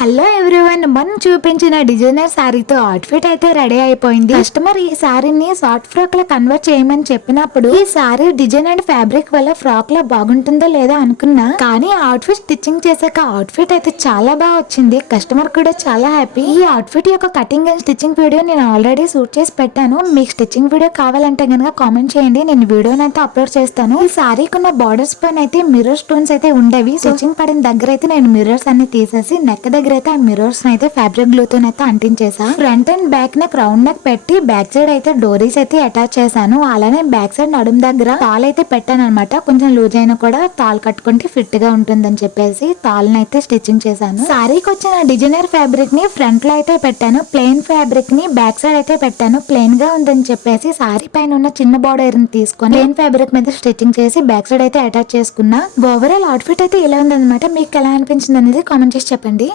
Hello everyone, మనం చూపించిన designer శారీతో outfit అయితే రెడీ అయిపోయింది. కస్టమర్ ఈ శారీని షార్ట్ ఫ్రాక్ లా కన్వర్ట్ చేయమని చెప్పినప్పుడు ఈ శారీ డిజైన్ అండ్ ఫ్యాబ్రిక్ వల్ల ఫ్రాక్ లో బాగుంటుందో లేదో అనుకున్నా, కానీ అవుట్ఫిట్ స్టిచ్చింగ్ చేశాక అవుట్ఫిట్ అయితే చాలా బాగా వచ్చింది. కస్టమర్ కూడా చాలా హ్యాపీ. ఈ అవుట్ఫిట్ యొక్క కటింగ్ అండ్ స్టిచ్చింగ్ వీడియో నేను ఆల్రెడీ షూట్ చేసి పెట్టాను. మీకు స్టిచ్చింగ్ వీడియో కావాలంటే గనక కామెంట్ చేయండి, నేను వీడియోని అయితే అప్లోడ్ చేస్తాను. ఈ శారీకి ఉన్న బార్డర్స్ పైన అయితే మిర్రర్ స్టోన్స్ అయితే ఉండేవి. స్టిచ్చింగ్ పడిన దగ్గర అయితే నేను మిర్రర్స్ అన్ని తీసేసి నెక్ దగ్గర అయితే ఆ మిర్రర్స్ అయితే ఫ్యాబ్రిక్ గ్లూ తో అయితే అంటించేసా. Front and back neck round neck పెట్టి బ్యాక్ సైడ్ అయితే డోరీస్ అయితే అటాచ్ చేశాను. అలానే బ్యాక్ సైడ్ నడుం దగ్గర తాల్ అయితే పెట్టాను అనమాట. కొంచెం లూజ్ అయినా కూడా తాల్ కట్టుకుంటే ఫిట్ గా ఉంటుందని చెప్పేసి తాళ్ళని అయితే స్టిచ్చింగ్ చేశాను. సారీకి వచ్చిన డిజైనర్ ఫ్యాబ్రిక్ ని ఫ్రంట్ లో అయితే పెట్టాను. ప్లెయిన్ ఫ్యాబ్రిక్ ని బ్యాక్ సైడ్ అయితే పెట్టాను. ప్లెయిన్ గా ఉందని చెప్పేసి సారీ పైన ఉన్న చిన్న బార్డర్ ని తీసుకొని ప్లెయిన్ ఫ్యాబ్రిక్ మీద స్టిచ్చింగ్ చేసి బ్యాక్ సైడ్ అయితే అటాచ్ చేసుకున్నా. ఓవరాల్ అవుట్ఫిట్ అయితే ఇలా ఉందన్నమాట. మీకు ఎలా అనిపించింది అనేది కామెంట్ చేసి చెప్పండి.